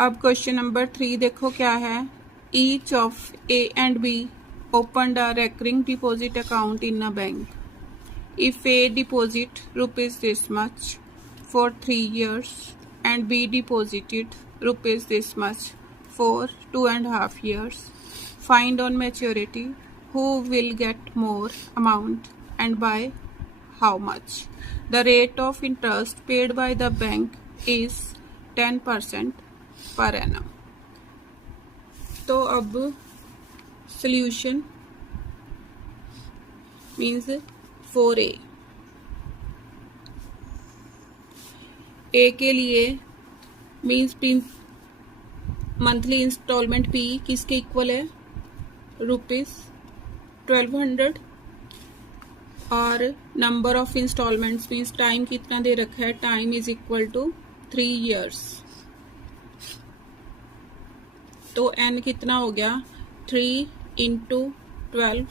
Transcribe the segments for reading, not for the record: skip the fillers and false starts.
अब question number 3 देखो क्या है। Each of A and B opened a recurring deposit account in a bank. If A deposit rupees this much for 3 years and B deposited rupees this much for 2.5 years, find on maturity who will get more amount and by how much. The rate of interest paid by the bank is 10% per annum. तो अब solution means 4A। A के लिए means monthly instalment P किसके equal है, ₹1200, और number of instalments means time कितना दे रखा है, time is equal to 3 years। तो एन कितना हो गया, 3 × 12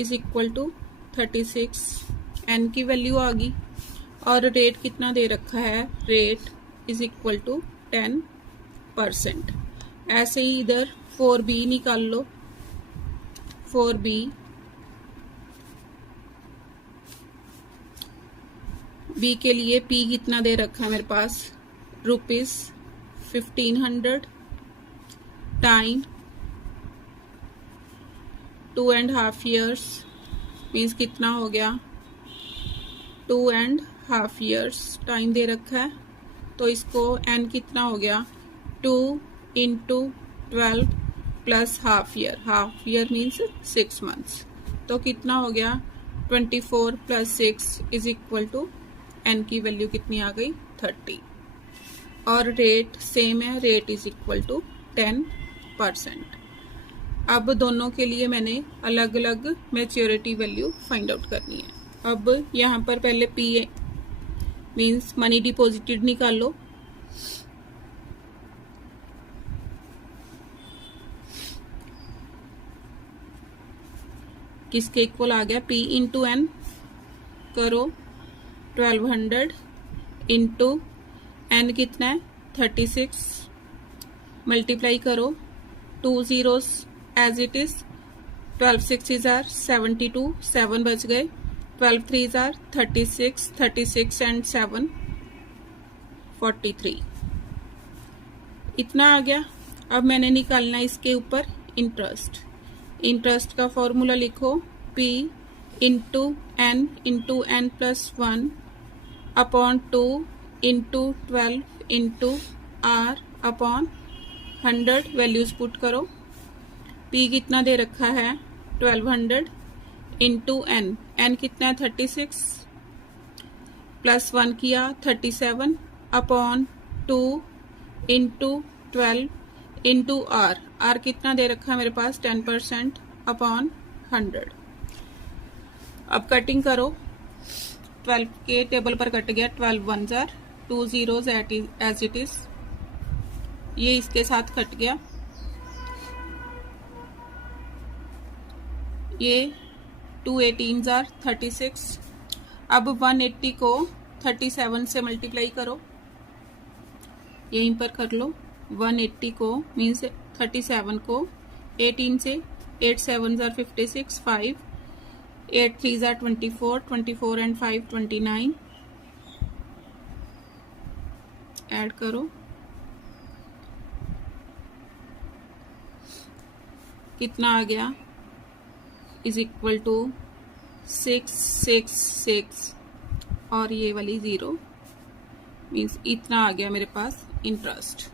इज इक्वल टू 36। एन की वैल्यू आ गई। और रेट कितना दे रखा है, रेट इज इक्वल टू 10%। ऐसे ही इधर 4B निकाल लो। 4B बी के लिए P कितना दे रखा है मेरे पास, ₹1500, टाइम 2.5 years मीन्स कितना हो गया, 2.5 years टाइम दे रखा है। तो इसको n कितना हो गया, 2 × 12 plus half year, half year means 6 months। तो कितना हो गया, 24 + 6 इज इक्वल टू n की वैल्यू कितनी आ गई, 30। और रेट सेम है, रेट इज इक्वल टू 10%। अब दोनों के लिए मैंने अलग अलग मैच्योरिटी वैल्यू फाइंड आउट करनी है। अब यहाँ पर पहले पी मीन्स मनी डिपॉजिटेड निकाल लो। किसके इक्वल आ गया, P × N करो, 1200 इंटू N कितना है, 36, मल्टीप्लाई करो, 2 zeros as it is, 12 6s are 72, 7 बच गए, 12 3s are 36, 36 and 7 43, इतना आ गया। अब मैंने निकालना इसके ऊपर इंटरेस्ट। इंटरेस्ट का फॉर्मूला लिखो, P × N × N+1 upon 2 × 12 × R upon 100, values put करो। P कितना दे रखा है, 1200 इंटू n कितना है, 36, +1 किया 37 अपॉन 2 × 12 इंटू R कितना दे रखा है मेरे पास, 10% अपॉन 100। अब कटिंग करो, 12 के टेबल पर कट गया, 12 1s are 2 zeros as it is, ये इसके साथ कट गया, ये 2 18s are 36। अब 180 को 37 से मल्टीप्लाई करो, यहीं पर कर लो। 180 को मीन्स 37 को 18 से, 8 7s are 56, 5 8 3s are 24, 24 and 5 29, add करो, कितना आ गया, इज इक्वल टू 666 और ये वाली 0 मीन्स इतना आ गया मेरे पास इंटरेस्ट।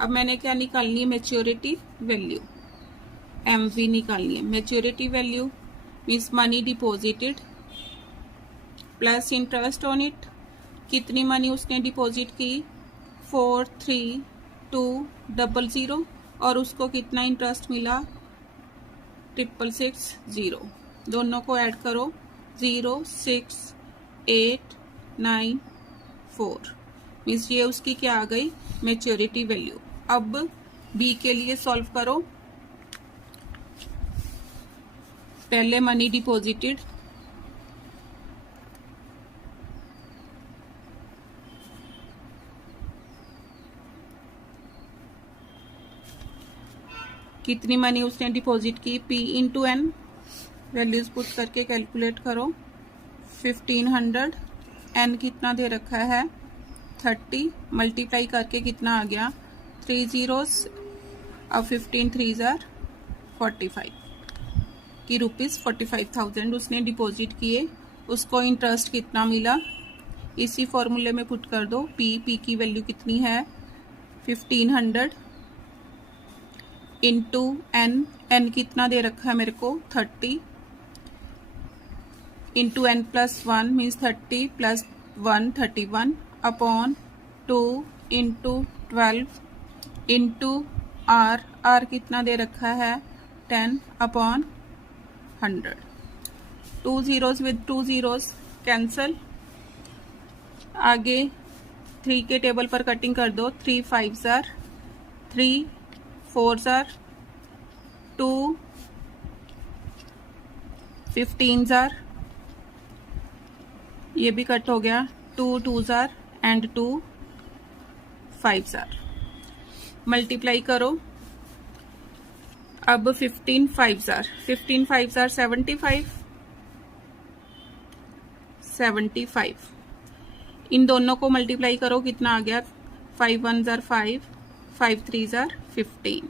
अब मैंने क्या निकालनी है, मैच्योरिटी वैल्यू, MV निकालनी है। Maturity value means money deposited plus interest on it. कितनी मनी उसने डिपॉजिट की, 432000, और उसको कितना इंटरेस्ट मिला, 666, दोनों को ऐड करो, 06894 मीन्स ये उसकी क्या आ गई, मैच्योरिटी वैल्यू। अब बी के लिए सॉल्व करो, पहले मनी डिपॉजिटेड, कितनी मनी उसने डिपॉजिट की, P into N, values put करके कैलकुलेट करो। 1500, एन कितना दे रखा है 30, मल्टीप्लाई करके कितना आ गया 3 zeros, अब 15 3s are 45 की ₹45,000 उसने डिपॉजिट किए। उसको इंटरेस्ट कितना मिला, इसी फॉर्मूले में पुट कर दो। पी की वैल्यू कितनी है 1500 इंटू एन कितना दे रखा है मेरे को 30, into N plus 1 means 30 plus 1 31 upon 2 into 12 into R कितना दे रखा है 10 upon 100। 2 zeros with 2 zeros cancel. आगे 3 के टेबल पर कटिंग कर दो। 3 5s are 3, 4s are 2, 15s are, ये भी कट हो गया, 2 2s are and 2 5s are। Multiply करो। अब 15 5s are 75। इन दोनों को मल्टीप्लाई करो, कितना आ गया 5 1s are 5, 5 3s are 15।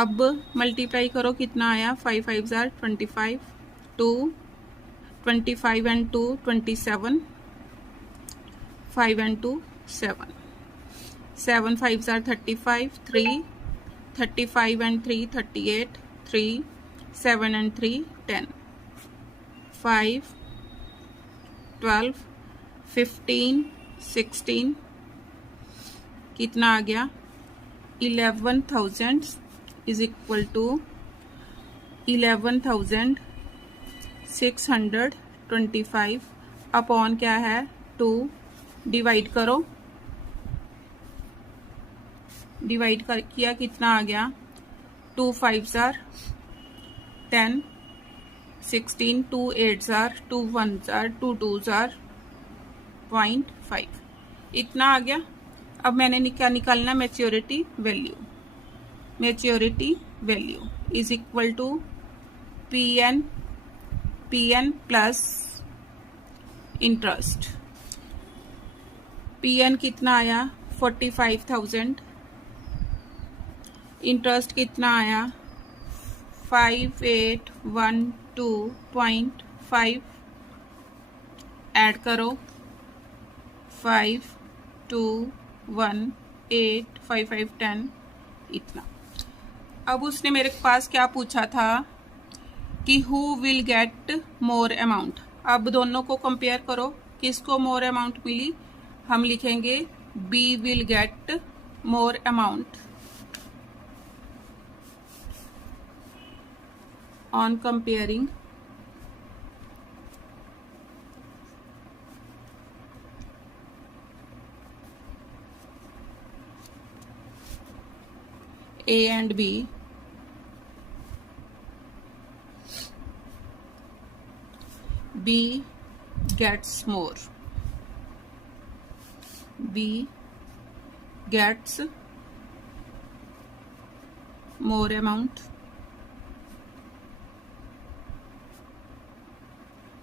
अब मल्टीप्लाई करो, कितना आया 5 5s are 25, 2 25 and 2 27, 5 and 2 7, 7 5s are 35, 3 35 and 3 38, 3 7 and 3 10, 5 12 15 16, कितना आ गया 11,000 इज इक्वल टू 11,625 अपॉन क्या है 2, डिवाइड करो। डिवाइड कर किया, कितना आ गया 2 5s are 10, 16, 2 8s are 2 1s are 2 2s are 0.5, इतना आ गया। अब मैंने क्या निकालना, maturity value. Maturity value is equal to P N plus interest. P N कितना आया 45,000, इंटरेस्ट कितना आया 5812.5, ऐड करो 5 2 1 8 5 5 10, इतना। अब उसने मेरे पास क्या पूछा था कि who will get more amount. अब दोनों को कंपेयर करो, किसको मोर अमाउंट मिली, हम लिखेंगे B will get more amount on comparing A and B, B gets more, B gets more amount।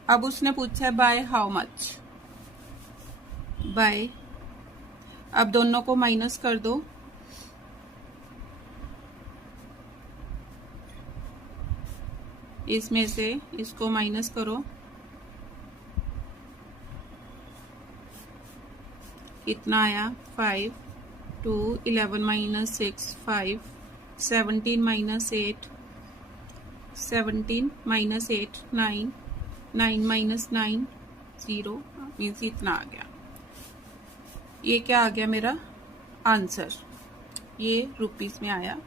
अब उसने पूछा है बाय हाउ मच, बाय। अब दोनों को माइनस कर दो, इसमें से इसको माइनस करो, कितना आया 5 2 11 minus 6 5 17 minus 8 17 minus 8 9 9 minus 9 0 means इतना आ गया। ये क्या आ गया मेरा आंसर, ये रुपीस में आया।